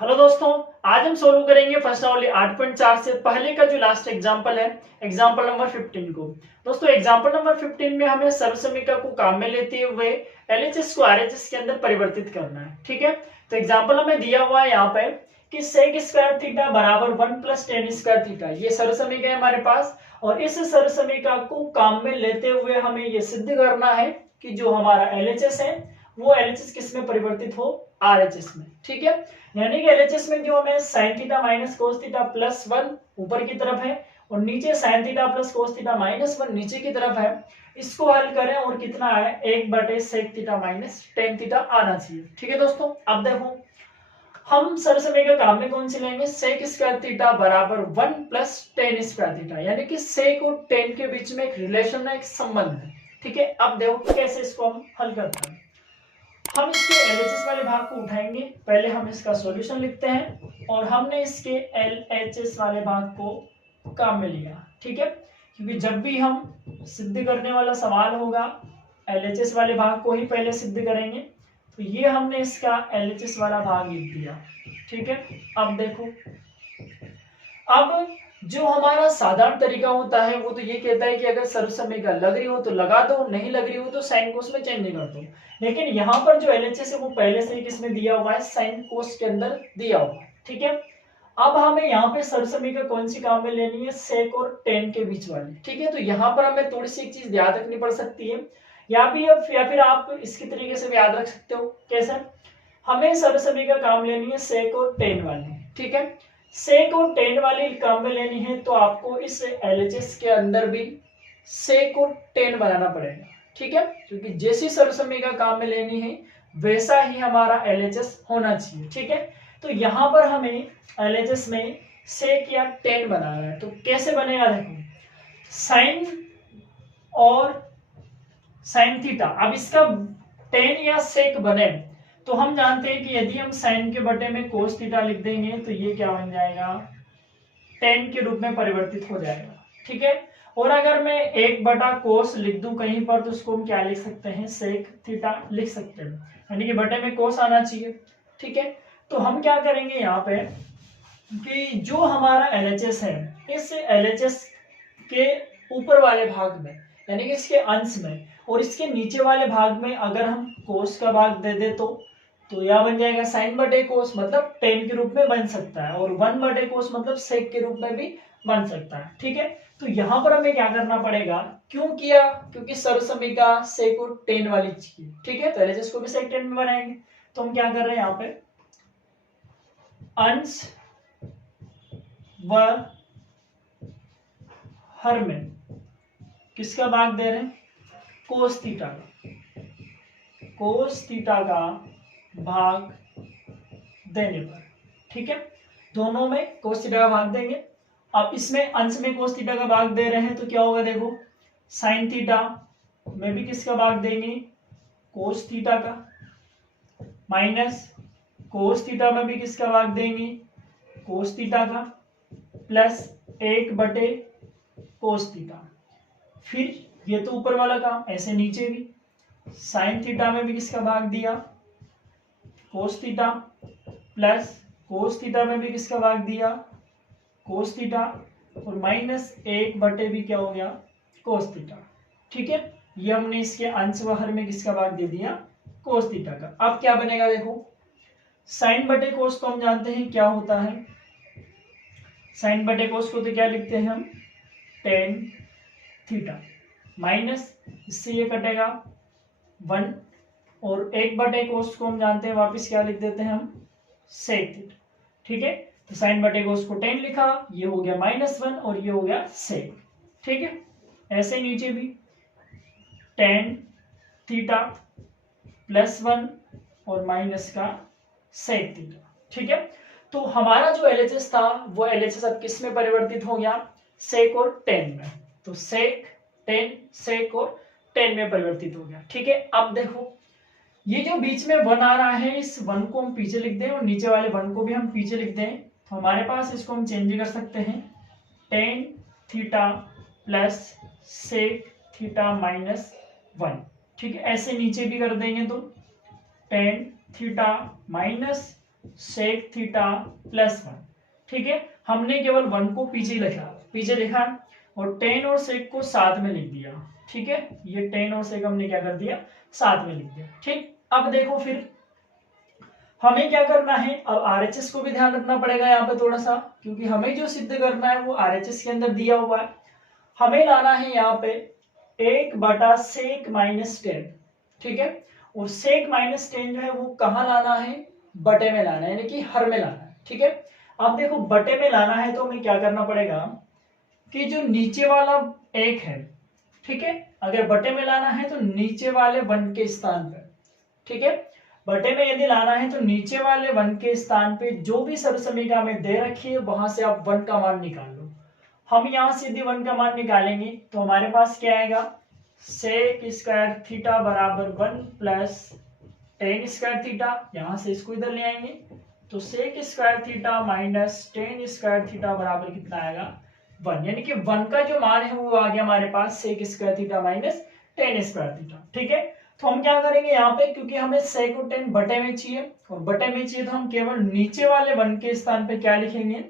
Hello दोस्तों, आज हम सोल्व करेंगे फर्स्ट वाली 8.4 से पहले का जो लास्ट एग्जांपल है, एग्जांपल नंबर 15 को। दोस्तों एग्जांपल नंबर 15 में हमें सर्वसमीका को काम में लेते हुए एलएचएस को आरएचएस के अंदर परिवर्तित करना है। ठीक है, तो एग्जांपल हमें दिया हुआ है यहाँ पे कि सेक स्क्वायर थीटा बराबर 1 प्लस टेन स्क्वायर थीटा, ये सर्वसमीका है हमारे पास। और इस सर्वसमीका को काम में लेते हुए हमें ये सिद्ध करना है कि जो हमारा एलएचएस है वो एलएचएस किस में परिवर्तित हो, आरएचएस में। ठीक है, यानी कि एलएचएस में जो हमें sine theta minus cos theta plus 1 ऊपर की तरफ है और नीचे sine theta plus cos theta minus 1 नीचे की तरफ है, इसको हल करें और कितना आए 1/सेक थीटा माइनस टेन थीटा आना चाहिए। ठीक है दोस्तों, अब देखो हम सर्वसमीका काम में कौन सी लेंगे, सेक स्क्वायर थीटा बराबर 1 प्लस टेन स्क्वायर थीटा, यानी कि सेक और टेन के बीच में एक रिलेशन है, एक संबंध है। ठीक है, अब देखो कैसे इसको हम हल करते हैं। हम इसके एलएचएस वाले भाग को उठाएंगे, पहले हम इसका सॉल्यूशन लिखते हैं और हमने इसके एलएचएस वाले भाग को काम में लिया। ठीक है, क्योंकि जब भी हम सिद्ध करने वाला सवाल होगा एलएचएस वाले भाग को ही पहले सिद्ध करेंगे, तो ये हमने इसका एलएचएस वाला भाग लिख दिया। ठीक है, अब देखो, अब जो हमारा साधारण तरीका होता है वो तो ये कहता है कि अगर सर्वसमीका लग रही हो तो लगा दो, नहीं लग रही हो तो साइन कोस में चेंज कर दो। लेकिन यहाँ पर जो एलएचएस है वो पहले से ही किसमें दिया हुआ है, साइन कोस के अंदर दिया हुआ है। ठीक है, अब हमें यहाँ पे सर्वसमीका कौन सी काम में लेनी है, सेक और टेन के बीच वाली। ठीक है, तो यहाँ पर हमें थोड़ी सी एक चीज याद रखनी पड़ सकती है, या फिर आप इसके तरीके से भी याद रख सकते हो। कैसे, हमें सर्वसमीका काम लेनी है सेक और टेन वाली। ठीक है, सेक और टेन वाली काम में लेनी है तो आपको इस एलएचएस के अंदर भी सेक और टेन बनाना पड़ेगा। ठीक है, क्योंकि जैसी सर्वसमीका काम में लेनी है वैसा ही हमारा एलएचएस होना चाहिए। ठीक है, तो यहां पर हमें एलएचएस में सेक या टेन बनाना है, तो कैसे बनेगा देखो, साइन और साइन थीटा। अब इसका टेन या सेक बने तो हम जानते हैं कि यदि हम साइन के बटे में कोस थीटा लिख देंगे तो ये क्या बन जाएगा, टेन के रूप में परिवर्तित हो जाएगा। ठीक है, और अगर मैं 1/कोस लिख दूं कहीं पर तो उसको हम क्या लिख सकते हैं, सेक थीटा लिख सकते हैं, यानी कि बटे में कोस आना चाहिए। ठीक है, तो हम क्या करेंगे यहाँ पे कि जो हमारा एलएचएस है, इस एलएचएस के ऊपर वाले भाग में यानी कि इसके अंश में और इसके नीचे वाले भाग में अगर हम कोस का भाग दे दे तो यह बन जाएगा साइन बटे कोस, मतलब टेन के रूप में बन सकता है, और 1/कोस मतलब सेक के रूप में भी बन सकता है। ठीक है, तो यहां पर हमें क्या करना पड़ेगा, क्यों किया, क्योंकि सर्वसमीका सेक और टेन वाली चाहिए। ठीक है, तो एलएचएस को भी सेक टेन में बनाएंगे, तो हम क्या कर रहे हैं यहाँ पे अंश व हर में किसका भाग दे रहे हैं, कोस थीटा का, कोस थीटा का भाग देने पर। ठीक है, दोनों में कोस थीटा का भाग देंगे। अब इसमें अंश में कोस थीटा का भाग दे रहे हैं तो क्या होगा देखो, साइन थीटा में भी किसका भाग देंगे, कोस थीटा का, माइनस कोस थीटा में भी किसका भाग देंगे, कोस थीटा का, प्लस 1/कोस थीटा। फिर ये तो ऊपर वाला काम, ऐसे नीचे भी साइन थीटा में भी किसका भाग दिया, cos theta, plus cos theta में भी किसका भाग दिया, कोस थीटा, और माइनस 1 भी क्या हो गया, कोस थीटा। ठीक है, ये हमने इसके अंश व हर में किसका भाग दे दिया, कोस थीटा का। अब क्या बनेगा देखो, साइन बटे कोस तो हम जानते हैं क्या होता है, साइन बटे कोस को तो क्या लिखते हैं हम, टेन थीटा, माइनस इससे ये कटेगा 1, और 1/कोस को हम जानते हैं वापस क्या लिख देते हैं हम, सेक थीटा। ठीक है, तो साइन बटे कोस को 10 लिखा, ये हो गया -1 और ये हो गया सेक। ठीक है, ऐसे नीचे भी tan थीटा +1 और माइनस का सेक थीटा। ठीक है, तो हमारा जो एलएचएस था वो एलएचएस अब किस में परिवर्तित हो गया, सेक और टेन में। तो सेक टेन, सेक और टेन में परिवर्तित हो गया। ठीक है, अब देखो ये जो बीच में 1 आ रहा है, इस 1 को हम पीछे लिख दें और नीचे वाले 1 को भी हम पीछे लिख दें, तो हमारे पास इसको हम चेंज कर सकते हैं, tan theta plus sec theta -1। ठीक है, ऐसे नीचे भी कर देंगे तो tan theta minus sec theta plus 1। ठीक है, हमने केवल 1 को पीछे लिखा और टेन और सेक को साथ में लिख दिया। ठीक है, ये टेन और सेक हमने क्या कर दिया, साथ में लिख दिया। ठीक, अब देखो फिर हमें क्या करना है, अब आरएचएस को भी ध्यान रखना पड़ेगा यहाँ पे थोड़ा सा, क्योंकि हमें जो सिद्ध करना है वो आरएचएस के अंदर दिया हुआ है। हमें लाना है यहाँ पे 1/sec माइनस 10। ठीक है, और sec माइनस 10 जो है वो कहाँ लाना है, बटे में लाना है, यानी कि हर में लाना है। ठीक है, अब देखो बटे में लाना है तो हमें क्या करना पड़ेगा कि जो नीचे वाला 1 है, ठीक है, अगर बटे में लाना है तो नीचे वाले 1 के स्थान पर, ठीक है, बटे में यदि लाना है तो नीचे वाले 1 के स्थान पे जो भी सर्वसमीका में दे रखी है वहां से आप 1 का मान निकाल लो। हम यहां से यदि 1 का मान निकालेंगे तो हमारे पास क्या आएगा, सेक स्क्वायर थीटा बराबर 1 प्लस टेन स्क्वायर थीटा, यहां से इसको इधर ले आएंगे तो sec square theta minus tan square theta बराबर कितना आएगा, 1। यानी कि 1 का जो मान है वो आ गया हमारे पास sec square theta minus tan square theta. ठीक है, तो हम क्या करेंगे यहाँ पे, क्योंकि हमें सेक और टेन बटे में चाहिए और बटे में चाहिए तो हम केवल नीचे वाले 1 के स्थान पे क्या लिखेंगे,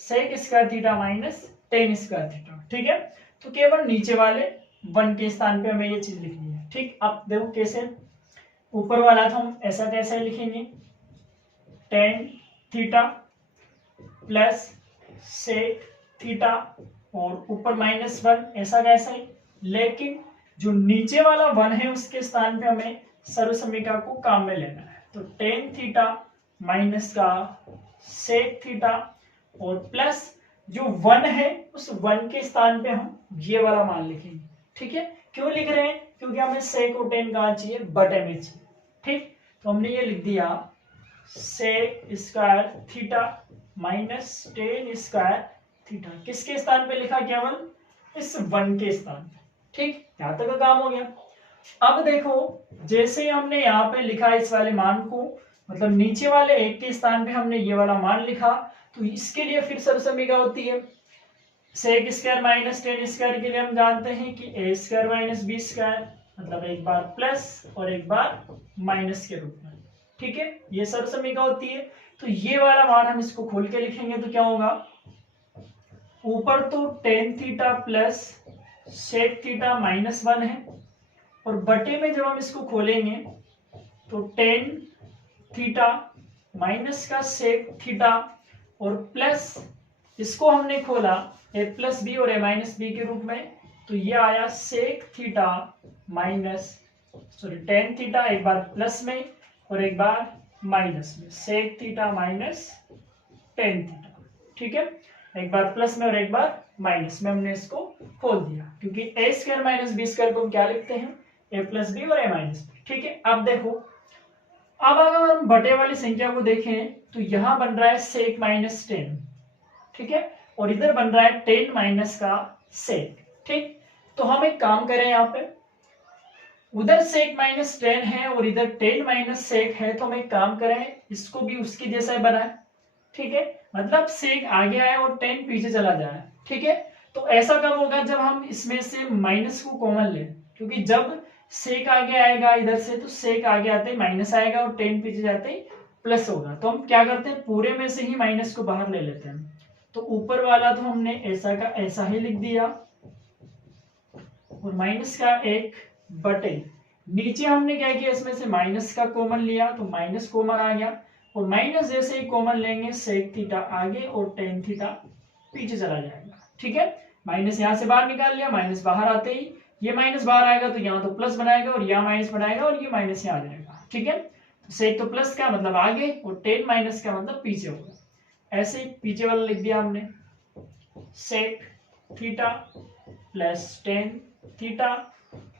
sec square theta minus tan square theta. ठीक है, तो केवल नीचे वाले 1 के स्थान पे हमें ये चीज लिखनी है। ठीक, अब देखो कैसे, ऊपर वाला तो हम ऐसा कैसे लिखेंगे, tan theta plus sec theta और ऊपर -1, ऐसा कैसा है, लेकिन जो नीचे वाला 1 है उसके स्थान पे हमें सर्वसमीका को काम में लेना है। तो टेन थीटा माइनस का सेक थीटा और प्लस जो 1 है उस 1 के स्थान पे हम ये वाला मान लिखेंगे। ठीक है, क्यों लिख रहे हैं, क्योंकि हमें सेक और टेन कहाँ चाहिए, बटे में चाहिए। ठीक, तो हमने ये लिख दिया sec square theta minus tan square theta, किसके स्थान पे लिखा, केवल इस 1 के स्थान पे। ठीक, यहां तक का काम हो गया। अब देखो जैसे हमने यहाँ पे लिखा इस वाले मान को, मतलब नीचे वाले 1 के स्थान पे हमने ये वाला मान लिखा, तो इसके लिए फिर सर्वसमीका होती है sec square minus tan square के लिए हम जानते हैं कि A square minus B square, मतलब एक बार प्लस और एक बार माइनस के रूप में। ठीक है, ये सर्वसमीका होती है। तो ये वाला मान हम इसको खोल के लिखेंगे तो क्या होगा, ऊपर तो tan theta plus sec theta -1 है और बटे में जब हम इसको खोलेंगे तो टेन थीटा माइनस का सेक थीटा और प्लस इसको हमने खोला ए प्लस बी और ए माइनस बी के रूप में, तो ये आया सेक थीटा टेन थीटा, एक बार प्लस में और एक बार माइनस में, sec theta minus tan theta. ठीक है, एक बार प्लस में और एक बार माइनस में हमने इसको खोल दिया, क्योंकि ए स्क्वायर माइनस बी स्क्वायर को हम क्या लिखते हैं, ए प्लस बी और ए माइनस बी। ठीक है, अब देखो, अब अगर हम बटे वाली संख्या को देखें तो यहां बन रहा है सेक माइनस टेन, ठीक है, और इधर बन रहा है टेन माइनस का सेक। ठीक, तो हम एक काम करें, यहाँ पे उधर सेक माइनस टेन है और इधर टेन माइनस सेक है, तो हम एक काम करें, इसको भी उसके जैसा बनाए। ठीक है, मतलब सेक आगे आए और टेन पीछे चला जाए। ठीक है, तो ऐसा कब होगा, जब हम इसमें से माइनस को कॉमन लें, क्योंकि जब सेक आगे आएगा इधर से तो सेक आगे आते ही माइनस आएगा और टेन पीछे जाते ही प्लस होगा। तो हम क्या करते हैं, पूरे में से ही माइनस को बाहर ले लेते हैं। तो ऊपर वाला तो हमने ऐसा का ऐसा ही लिख दिया और माइनस का एक बटे, नीचे हमने क्या किया, इसमें से माइनस का कॉमन लिया तो माइनस कॉमन आ गया और माइनस जैसे ही कॉमन लेंगे सेक थीटा आगे और टेन थीटा पीछे चला जाएगा। ठीक है, माइनस यहां से बाहर निकाल लिया, माइनस बाहर आते ही ये माइनस बाहर आएगा तो यहाँ तो प्लस बनाएगा और यहाँ माइनस बनाएगा और ये माइनस यहाँ आ जाएगा। ठीक है, तो सेक तो प्लस का मतलब आगे और टेन माइनस का मतलब पीछे होगा। ऐसे ही पीछे वाला लिख दिया हमने, sec theta plus tan theta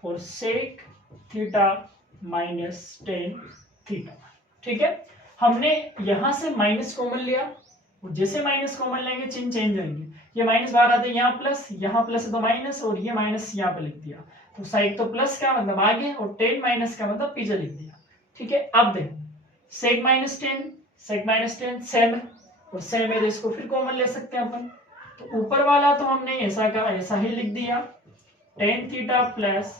और sec theta minus tan theta. ठीक है, हमने यहां से माइनस कॉमन लिया और जैसे माइनस कॉमन लेंगे चिन्ह चेंज होंगे, ये माइनस बाहर आते हैं, यहाँ प्लस है तो माइनस और ये माइनस यहाँ पे लिख दिया, तो साइड तो प्लस का मतलब आगे और टेन माइनस का मतलब पीछे लिख दिया। ठीक है, अब देखो सेक माइनस टेन सेम है और सेम है तो इसको फिर कॉमन ले सकते हैं अपन। तो ऊपर वाला तो हमने ऐसा का ऐसा ही लिख दिया, tan theta plus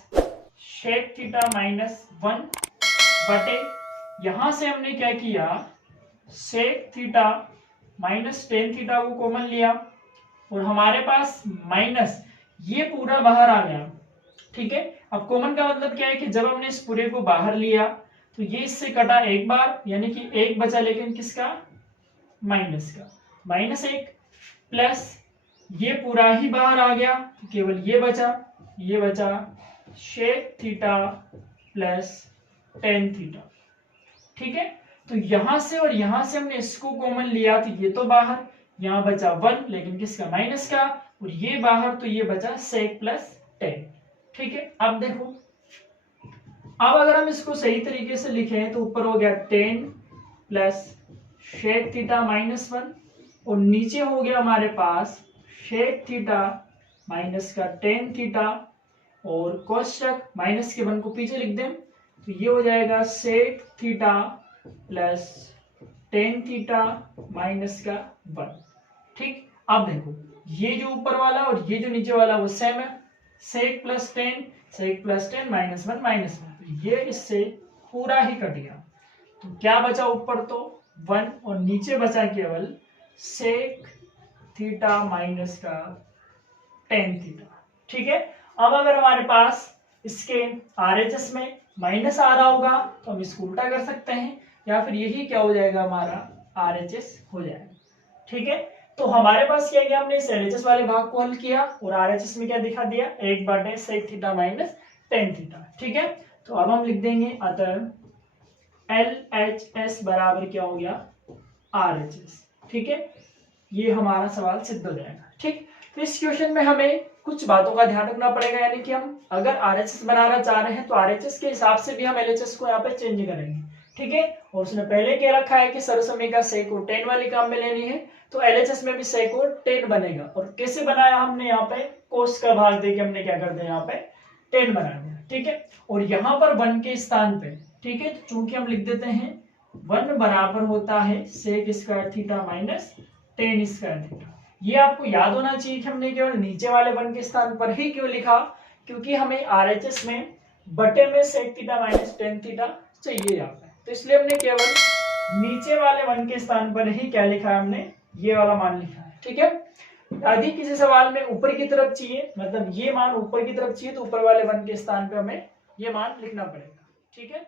sec theta -1 बटे, यहां से हमने क्या किया, sec theta minus tan theta को कॉमन लिया और हमारे पास माइनस ये पूरा बाहर आ गया। ठीक है, अब कॉमन का मतलब क्या है कि जब हमने इस पूरे को बाहर लिया तो ये इससे कटा एक बार, यानी कि एक बचा, लेकिन किसका, माइनस का, माइनस एक, प्लस ये पूरा ही बाहर आ गया तो केवल ये बचा shake theta plus tan theta. ठीक है, तो यहां से और यहां से हमने इसको कॉमन लिया तो ये तो बाहर, यहां बचा वन, लेकिन किसका, माइनस का, और ये बाहर तो ये बचा सेक प्लस टेन। ठीक है, अब देखो, अब अगर हम इसको सही तरीके से लिखें तो ऊपर हो गया ten plus shake theta minus one, और नीचे हो गया हमारे पास शेक थीटा माइनस का टेन थीटा, और कोष्टक माइनस के वन को पीछे लिख दें तो ये हो जाएगा sec theta plus tan theta minus का वन। ठीक, अब देखो ये जो ऊपर वाला और ये जो नीचे वाला वो सेम है, sec plus tan minus one, तो ये इससे पूरा ही कट गया, तो क्या बचा ऊपर, तो वन, और नीचे बचा केवल सेक थीटा माइनस का टेन थीटा। ठीक है, अब अगर हमारे पास इसके आरएचएस में माइनस आ रहा होगा तो हम इसको उल्टा कर सकते हैं, या फिर यही क्या हो जाएगा, हमारा आरएचएस हो जाएगा। ठीक है, तो हमारे पास क्या किया, हमने इस एलएचएस वाले भाग को हल किया और आरएचएस में क्या दिखा दिया, एक बटे sec theta minus tan theta. ठीक है, तो अब हम लिख देंगे अतः एलएचएस बराबर क्या हो गया, आरएचएस। ठीक है, ये हमारा सवाल सिद्ध हो जाएगा। ठीक, तो इस क्वेश्चन में हमें कुछ बातों का ध्यान रखना पड़ेगा, यानी कि हम अगर आरएचएस बनाना चाह रहे हैं तो आरएचएस के हिसाब से भी हम एलएचएस को यहाँ पे चेंज करेंगे। ठीक है, और उसने पहले क्या रखा है कि सर्वसमीका सेक और टेन वाली काम में लेनी है, तो एलएचएस में भी सेक और टेन बनेगा। और कैसे बनाया हमने, यहाँ पे कोस का भाग देके हमने क्या कर दिया, यहाँ पे टेन बना दिया। ठीक है, और यहाँ पर वन के स्थान पे, ठीक है, तो चूंकि हम लिख देते हैं वन बराबर होता है sec square theta minus tan square theta. ये आपको याद होना चाहिए कि हमने केवल नीचे वाले वन के स्थान पर ही क्यों लिखा, क्योंकि हमें आरएचएस में बटे में sec theta minus tan theta चाहिए यहाँ पे, तो इसलिए हमने केवल नीचे वाले वन के स्थान पर ही क्या लिखा है, हमने ये वाला मान लिखा है। ठीक है, यदि किसी सवाल में ऊपर की तरफ चाहिए, मतलब ये मान ऊपर की तरफ चाहिए, तो ऊपर वाले वन के स्थान पे हमें ये मान लिखना पड़ेगा। ठीक है।